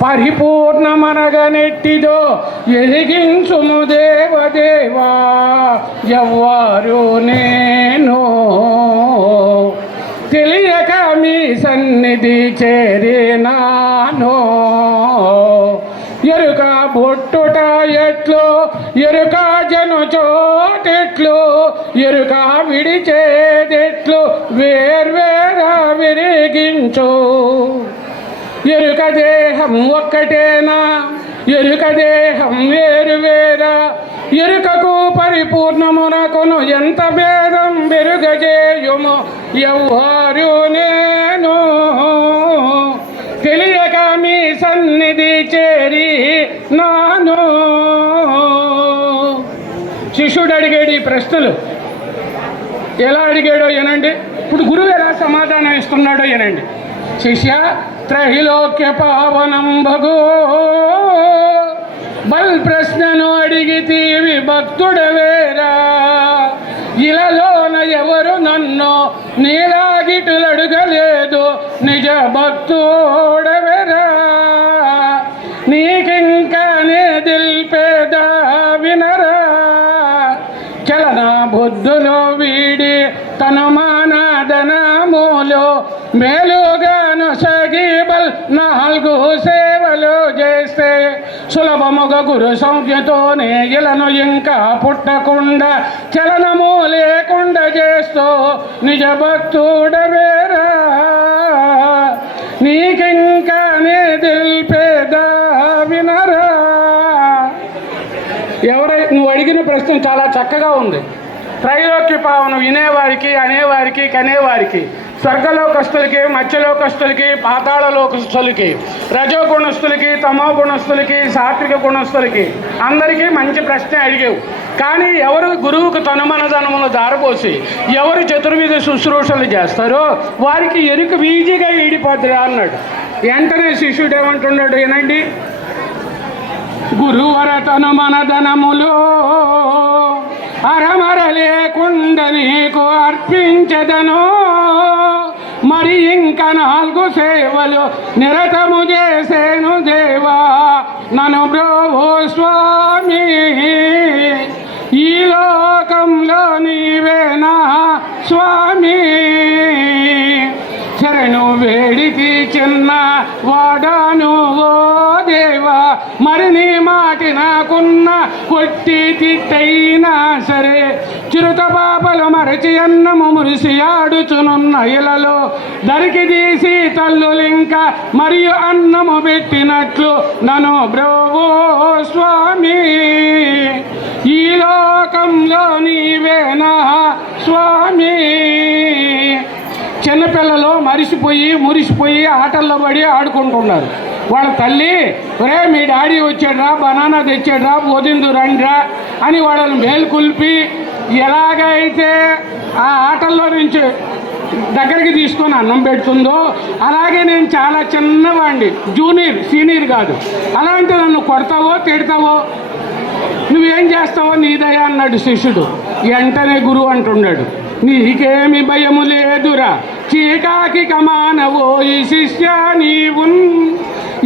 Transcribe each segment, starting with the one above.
పరిపూర్ణమనగనెట్టిదో ఎదిగించుము దేవదేవా ఎవ్వారు నేను. తెలియక మీ సన్నిధి చేరినాను. ఎరుక బొట్టుట ఎట్లు ఎరుక జను చోటెట్లు ఎరుక విడిచేదెట్లు వేర్వేరా విరిగించు. ఎరుక దేహం ఒక్కటేనా? ఎరుక దేహం వేరు వేరా? ఎరుకకు పరిపూర్ణమునకును ఎంత భేదం వెరుగజేయుము? ఎవ్వరు నేను. తెలియక మీ సన్నిధి చేరి నాను. శిష్యుడు అడిగేడు ఈ ప్రశ్నలు. ఎలా అడిగాడో ఏనండి? ఇప్పుడు గురువు ఎలా సమాధానం ఇస్తున్నాడో ఏనండి? శిష్య త్రైలోక్య పావనం భగో. బల్ ప్రశ్నను అడిగితీవి భక్తుడవేరా ఇలలోన ఎవరు నన్ను నీలాగిటులు అడగలేదు నిజ భక్తుడవేరా నీకింకానే దిల్పేదా వినరా. చలన బుద్ధులు వీడి తను మానదనములు మేలుగాను సగీబల్ నాలుగు సేవలు చేస్తే సులభముగ గురు సంఖ్యతోనే ఇలను ఇంకా పుట్టకుండా చలనము లేకుండా చేస్తూ నిజ భక్తుడవేరా. నీకింకానే దిల్పేదా వినరా. ఎవరై నువ్వు అడిగిన ప్రశ్న చాలా చక్కగా ఉంది. త్రైలోక్య పావనం వినేవారికి అనేవారికి కనేవారికి స్వర్గలోకస్తులకి మత్స్యలోకస్తులకి పాతాళ లోకస్తులకి రజో గుణస్తులకి తమో గుణస్తులకి సాత్విక గుణస్తులకి అందరికీ మంచి ప్రశ్న అడిగావు. కానీ ఎవరు గురువుకు తనుమనదనములు దారపోసి ఎవరు చతుర్విధ శుశ్రూషలు చేస్తారో వారికి ఎరుక ఈజీగా ఈడిపోద్దురా అన్నాడు. వెంటనే శిష్యుడు ఏమంటున్నాడు వినండి. గురువరతను మనదనములు అరమర లేకుండా నీకు అర్పించదను. మరి ఇంక నాలుగు సేవలు నిరతము చేసేను దేవా. నన్ను ప్రభు స్వామి ఈ లోకంలో నీవేనా స్వామి? నేను వేడికి చిన్న వాడాను ఓ దేవా! మరి నీ మాటి నాకున్న కొట్టి తిట్టయినా సరే చిరుత పాపలు మరచి అన్నము మురిసి ఆడుచునున్న ఇలలో దరికి తీసి తల్లులింక మరియు అన్నము పెట్టినట్లు నన్ను బ్రోవో స్వామి. ఈ లోకంలో నీవేనా స్వామి. చిన్నపిల్లలు మరిసిపోయి మురిసిపోయి ఆటల్లో పడి ఆడుకుంటున్నారు. వాళ్ళ తల్లి ఒరే మీ డాడీ వచ్చాడ్రా బనానా తెచ్చాడ్రా పోదిందు రండిరా అని వాళ్ళని మేల్కొల్పి ఎలాగైతే ఆ ఆటల్లో నుంచి దగ్గరికి తీసుకొని అన్నం పెడుతుందో అలాగే నేను చాలా చిన్నవాడిని జూనియర్ సీనియర్ కాదు. అలాంటి నన్ను కొడతావో తిడతావో నువ్వేం చేస్తావో నీదయ్యా అన్నాడు శిష్యుడు. వెంటనే గురువు అంటున్నాడు నీకేమి భయము లేదురా. చీకాకి కమానవో ఈ శిష్య నీవు.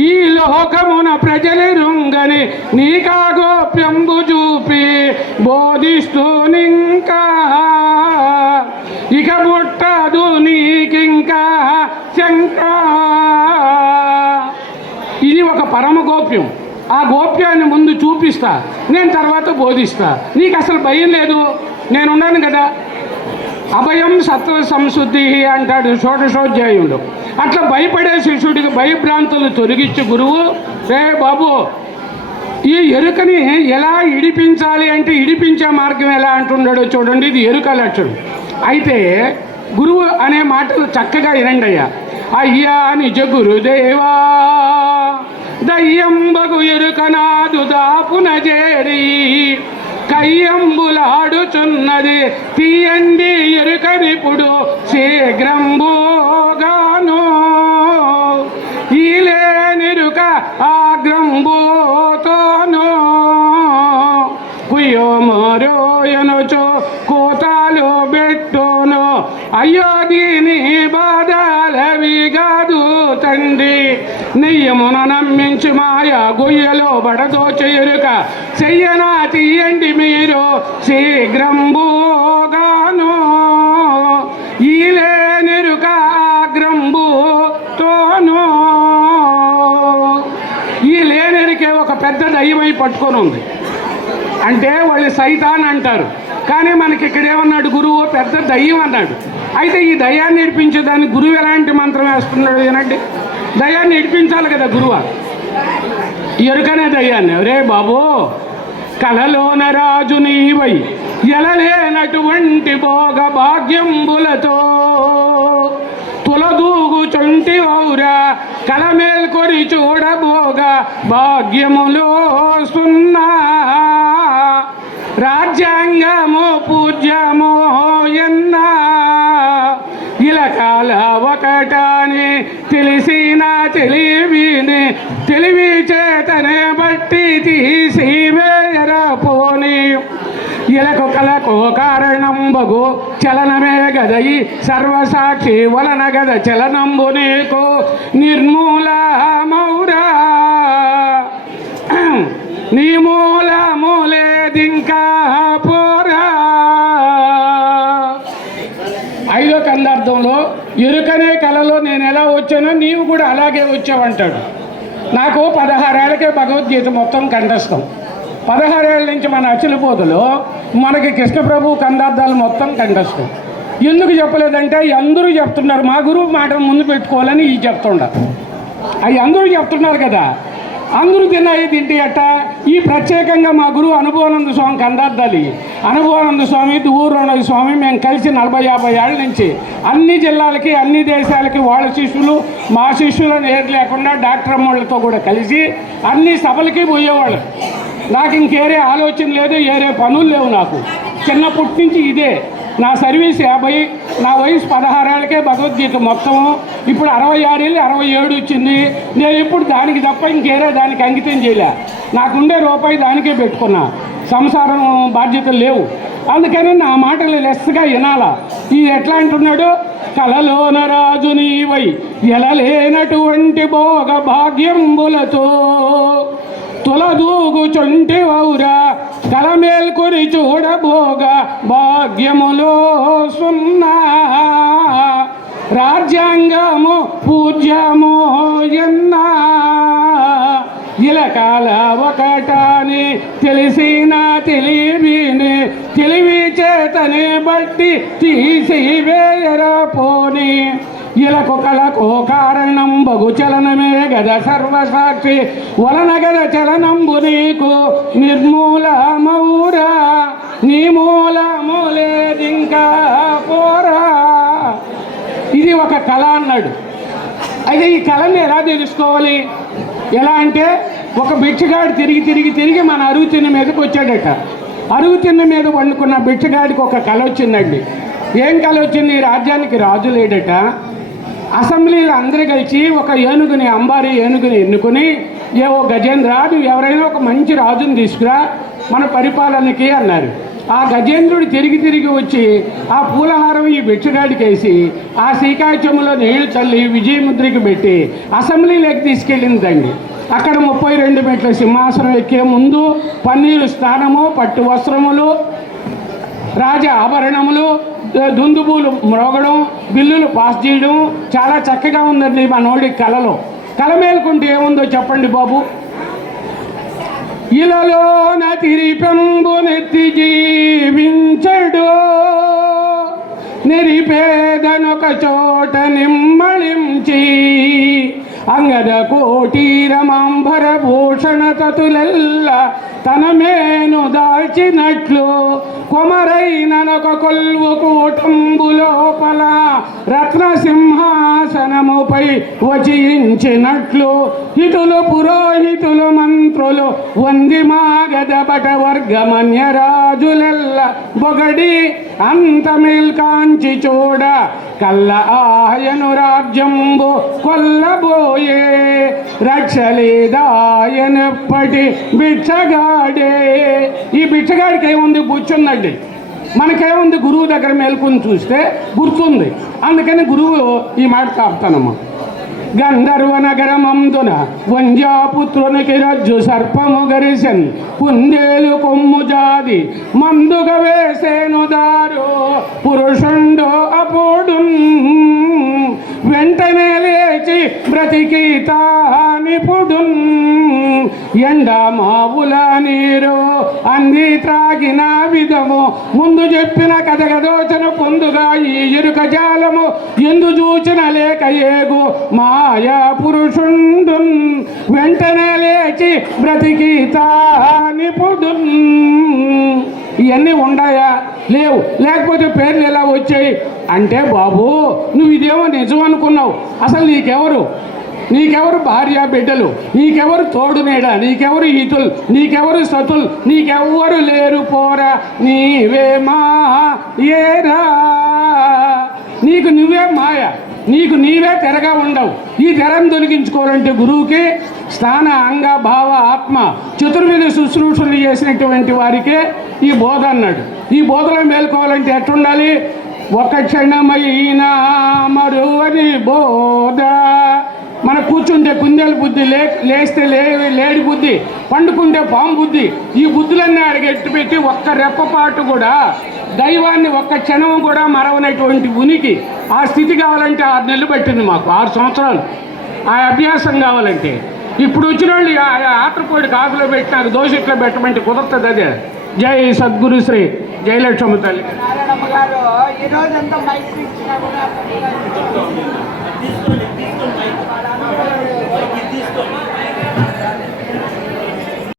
ఈ లోకమున ప్రజలెరుంగని నీకా గోప్యంబు చూపి బోధిస్తూనింకా ఇక ముట్టదు నీకింకా శంకా. ఇది ఒక పరమ గోప్యం ఆ గోప్యాన్ని ముందు చూపిస్తా నేను తర్వాత బోధిస్తా. నీకు అసలు భయం లేదు? నేనున్నాను కదా. అభయం సత్వ సంశుద్ధి అంటాడు షోడశోధ్యాయుడు. అట్లా భయపడే శిష్యుడికి భయభ్రాంతులు తొలగించే గురువు. రే బాబు ఈ ఎరుకని ఎలా ఇడిపించాలి అంటే ఇడిపించే మార్గం ఎలా అంటున్నాడో చూడండి ఇది ఎరుక లక్షణం. అయితే గురువు అనే మాటలు చక్కగా వినండి అయ్యా అయ్యా నిజ గురుదేవా! దయ్యంబగు ఎరుకనాదు దాపున చేరి కయ్యంబులాడుచున్నది తీయండి ఎరుకనిప్పుడు శీఘ్రంబోగాను. ఈలేనిరుక ఆగ్రంబోతోను కుయ్యో మరోయనుచో కోతాలు పెట్టును. అయ్యో నెయ్యమున నమ్మించి మాయ గుయ్యలో బడదో ఎరుక చెయ్యనా తీయండి మీరు శీఘ్రంబుగాను. ఈలేనెరుక గ్రంబుతోను ఈ లేనెరికే ఒక పెద్ద దయ్యమై పట్టుకొని ఉంది. అంటే వాళ్ళు సైతాన్ అంటారు. కానీ మనకి ఇక్కడ ఏమన్నాడు గురువు? పెద్ద దయ్యం అన్నాడు. అయితే ఈ దయ్యాన్ని నడిపించేదానికి గురువు ఎలాంటి మంత్రం వేస్తున్నాడు ఏనండి దయ్యాన్ని నడిపించాలి కదా గురువ ఎరుకనే దయ్యాన్ని. రే బాబు కలలోన రాజు నీవై ఎలలేనటువంటి భోగ భాగ్యంబులతో తులదూగు చొంటి ఔరా కలమేల్కొరి చూడబోగ భాగ్యములో సున్నా. రాజ్యాంగము తెలివిని తెలివి చేతనే బట్టి తీసి వేయరపోని ఇలకు కలకు కారణం బగు చలనమే గదయి సర్వసాక్షి వలన గద చలనంబు నీకు నిర్మూల మౌరా. నీము అలాగే వచ్చావంటాడు. నాకు పదహారేళ్ళకే భగవద్గీత మొత్తం కంఠస్థం. పదహారేళ్ళ నుంచి మన అచిలిపోతులో మనకి కృష్ణప్రభు కందార్థాలు మొత్తం కంఠస్థం. ఎందుకు చెప్పలేదంటే అందరూ చెప్తున్నారు. మా గురువు మాట ముందు పెట్టుకోవాలని ఈ చెప్తుండారు అవి అందరూ చెప్తున్నారు కదా. అందరూ తిన్నాయి తింటే అట్ట. ఈ ప్రత్యేకంగా మా గురువు అనుభవానంద స్వామి కందార్థాలి అనుభవానంద స్వామి ఊరునంద స్వామి మేము కలిసి నలభై యాభై ఏళ్ళ నుంచి అన్ని జిల్లాలకి అన్ని దేశాలకి వాళ్ళ శిష్యులు మా శిష్యులను ఏది లేకుండా డాక్టర్ అమ్మోళ్ళతో కూడా కలిసి అన్ని సభలకి పోయేవాళ్ళు. నాకు ఇంకేరే ఆలోచన లేదు ఏరే పనులు లేవు నాకు. చిన్నప్పటి నుంచి ఇదే. నా సర్వీస్ యాభై నా వయసు పదహారేళ్ళకే భగవద్గీత మొత్తము. ఇప్పుడు అరవై ఆరేళ్ళు అరవై ఏడు వచ్చింది. నేను ఇప్పుడు దానికి తప్ప ఇంకేరే దానికి అంకితం చేయలే. నాకుండే రూపాయి దానికే పెట్టుకున్నా. సంసారం బాధ్యతలు లేవు. అందుకని నా మాటలు లెస్గా వినాలా. ఈ ఎట్లా అంటున్నాడు కలలోన రాజు నీవై ఎలలేనటువంటి భోగ భాగ్యంబులతో తులదూగు చొంటి ఔరా కలమేల్కొని చూడబోగ భాగ్యములో సున్నా. రాజ్యాంగము పూజ్యము ఎన్నా. ఇలకాల ఒకటాని తెలిసిన తెలివిని తెలివి చేతని బట్టి తీసి వేయరా పోని. ఇలకు కలకు కారణం బగు చలనమే గద సర్వసాక్షి వలన గద చలనంబు నీకు నిర్మూల మౌరా కళ అన్నాడు. అయితే ఈ కళని ఎలా తెలుసుకోవాలి? ఎలా అంటే ఒక బిచ్చగాడు తిరిగి తిరిగి తిరిగి మన అరుగు తిన్న మీదకి వచ్చాడట. అరుగు తిన్న మీద వండుకున్న బిచ్చగాడికి ఒక కళ వచ్చిందండి. ఏం కళ వచ్చింది? ఈ రాజ్యానికి రాజు లేడట. అసెంబ్లీలో అందరూ కలిసి ఒక ఏనుగుని అంబారి ఏనుగుని ఎన్నుకుని ఏవో గజేంద్ర నువ్వు ఎవరైనా ఒక మంచి రాజుని తీసుకురా మన పరిపాలనకి అన్నారు. ఆ గజేంద్రుడు తిరిగి తిరిగి వచ్చి ఆ పూలహారం ఈ బిచ్చగాడికేసి ఆ శ్రీకాచములో నీళ్ళు చల్లి విజయముద్రికి పెట్టి అసెంబ్లీలోకి తీసుకెళ్ళిందండి. అక్కడ ముప్పై రెండు మెట్ల సింహాసనం ఎక్కే ముందు పన్నీరు స్థానము పట్టు వస్త్రములు రాజ ఆభరణములు దు- దుందుబూలు మ్రోగడం బిల్లులు పాస్ చేయడం చాలా చక్కగా ఉందండి మనోడి కళలో కళ మేలుకుంటే ఏముందో చెప్పండి బాబు. ఇలలోన తిరిపెంబు నెత్తి జీవించడు. నిరిపేదనొక చోట నిమ్మళించి అంగద కోటీరమాంబర భూషణ తతులెల్ల తన మేను దాల్చినట్లు కొమరైననొక కొల్వు కూటంబు లోపల రత్న సింహాసనముపై వచించినట్లు హితులు పురోహితులు మంత్రులు వంది మాగదపట వర్గమన్య రాజులెల్ల బొగడి అంతమిల్కాంచి చూడ కల్ల ఆయను రాజ్యంబు కొల్లబోయే రక్షలేదాయనప్పటి బిచ్చగాడే ఈ బిచ్చగాడికి ఏముంది? కూర్చుందండి మనకేముంది? గురువు దగ్గర మేల్కొని చూస్తే గుర్తుంది. అందుకని గురువు ఈ మాట కాపుతానమ్మా. గంధర్వ నగరమందున వంజాపుత్రునికి రజ్జు సర్పము గరిసెన్ కుందేలు కొమ్ము జాది మందుగ వేసేను దారు పురుషుండు అప్పుడు వెంటనే లేచి బ్రతికి తానిపుడు ఎండ మావుల నీరు అంది త్రాగిన విధము. ముందు చెప్పిన కథ కదోచన పొందుగా ఈ ఎరుక జాలము. ఎందు చూచిన లేక ఏగు మాయా పురుషుండు. వెంటనే లేచి బ్రతికి తానిపుడు ఇవన్నీ ఉండాయా? లేవు. లేకపోతే పేర్లు ఎలా వచ్చాయి? అంటే బాబు నువ్వు ఇదేమో నిజం అనుకున్నావు? అసలు నీకెవరు? నీకెవరు భార్య బిడ్డలు? నీకెవరు తోడు నీడ నీకెవరు ఈతులు నీకెవరు సతులు? నీకెవ్వరు లేరు పోరా? నీవే మా ఏరా? నీకు నువ్వే మాయ. నీకు నీవే తెరగా ఉండవు. ఈ తెరను తొలగించుకోవాలంటే గురువుకి స్థాన అంగ భావ ఆత్మ చతుర్విధ శుశ్రూషలు చేసినటువంటి వారికే ఈ బోధ అన్నాడు. ఈ బోధలో మేల్కోవాలంటే ఎట్టుండాలి ఒక క్షణమైనా మరువని బోధ. మన కూర్చుంటే కుందేలు బుద్ధి లే లేస్తే లే లేడి బుద్ధి పండుకుంటే పాము బుద్ధి. ఈ బుద్ధులన్నీ అడిగెట్టు పెట్టి ఒక్క రెప్పపాటు కూడా దైవాన్ని ఒక్క క్షణం కూడా మరవనటువంటి ఉనికి ఆ స్థితి కావాలంటే ఆరు నెలలు పట్టింది మాకు ఆరు సంవత్సరాలు. ఆ అభ్యాసం కావాలంటే. ఇప్పుడు వచ్చిన వాళ్ళు ఆ ఆత్రపోయి కాకులో పెట్టి నాకు ఇట్లా పెట్టమంటే కుదరతుంది అదే. జై సద్గురు శ్రీ జయలక్ష్మి తల్లి. నారాయణమ్మ గారు ఈ రోజంతా మైక్ ఇచ్చినా కూడా వాళ్ళందరూ